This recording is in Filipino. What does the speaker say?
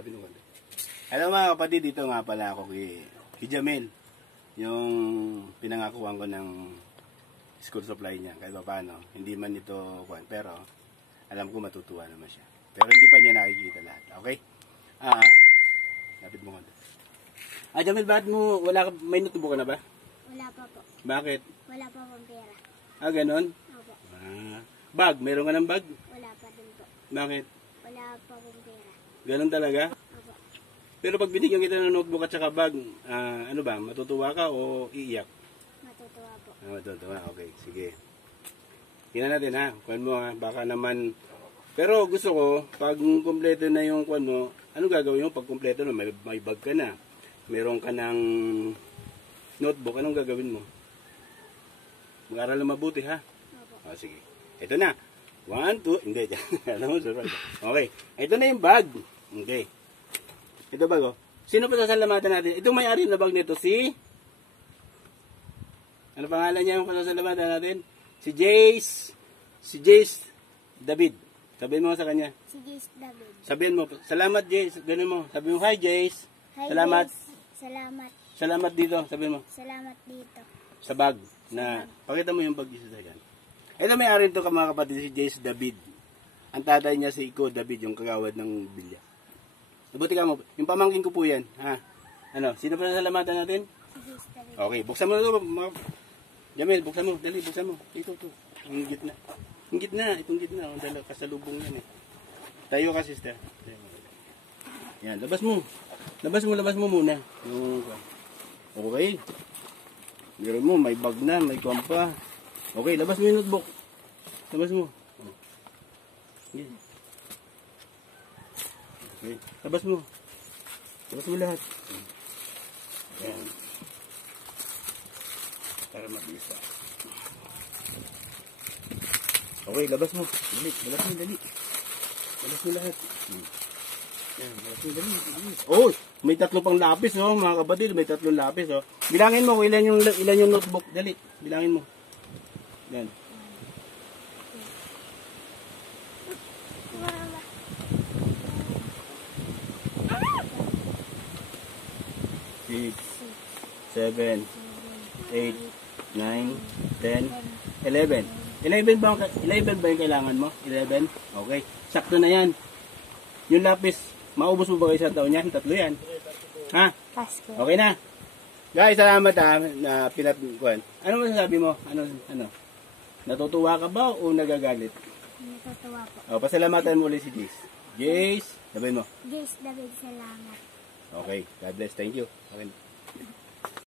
Lapit mo konti. Hello mga kapatid, dito nga pala ako kay Jamil. Yung pinangakuan ko ng school supply niya. Kahit pa paano, hindi man ito kuwan, pero alam ko matutuwa naman siya. Pero hindi pa niya nakikita lahat. Okay? Lapit mo konti. Jamil, bakit mo, may notebook ka na ba? Wala pa po. Bakit? Wala pa pong pera. Ganon? Opo. Bag, meron ka ng bag? Wala pa din po. Bakit? Wala pa pong pera. Ganon talaga? Opo. Pero pag binigyan kita ng notebook at saka bag, ano ba, matutuwa ka o iiyak? Matutuwa po. Matutuwa, okay, sige. Tingnan natin ha, kuwan mo ha, baka naman. Pero gusto ko, pag kumpleto na yung kuwan mo, ano gagawin mo pag kumpleto na, may bag ka na, meron ka ng notebook, anong gagawin mo? Mag-aral na mabuti ha? Opo. Sige. Ito na. 1, 2, hindi. Alam mo, surprise. Okay. Ito na yung bag. Okay. Ito bag, oh. Sino pa sasalamatan natin? Itong may-ari na bag nito, si... Ano pangalan niya yung pasasalamatan natin? Si Jace. Si Jace David. Sabihin mo sa kanya. Si Jace David. Sabihin mo, salamat Jace. Ganun mo. Sabihin mo, hi Jace. Hi, Salamat. Jace. Salamat. Salamat dito. Sabihin mo. Salamat dito. Sa bag. Na, pakita mo yung bag dito sa yan. Ito may-ari ito mga kapatid, si Jace David. Ang tatay niya si Iko David, yung kagawad ng bilya. Mabuti ka mo. Yung pamangkin ko po yan. Ha? Ano? Sino pa sasalamatan natin? Si Jace David. Okay. Buksan mo na ito. Jamil, buksan mo. Dali, buksan mo. Ito. Ang gitna. Ang gitna. Itong gitna. Ang dalaw. Kasalubong yan eh. Tayo ka, sister. Yan. Labas mo. Labas mo muna. Yung... Okay. Meron mo. May bag na. May kwampa. Okay. Labas mo yung notebook. Labas mo. Yan. Okay. Labas mo. Labas mo lahat. Yan. Para mabilis pa. Okay, labas mo. Dali. Labas mo, dali. Labas mo lahat. Yan. Labas mo, dali. Oh! May 3 pang lapis, oh, mga kapatid. May 3 lapis, oh. Bilangin mo kung ilan yung notebook. Dali. Bilangin mo. Yan. Six, 7, 8, 9, 10, 11. 11 ba yung kailangan mo? 11? Okay. Sakto na yan. Yung lapis, maubos mo ba kayo sa taon yan? 3 yan. Ha? Pasko. Okay na. Guys, salamat ha. Na pinatkuhan. Ano masasabi mo? Ano? Natutuwa ka ba o nagagalit? Natutuwa po. Pasalamatan mo ulit si Jace. Jace, sabihin mo. Jace David, salamat. Okay. God bless. Thank you. Okay.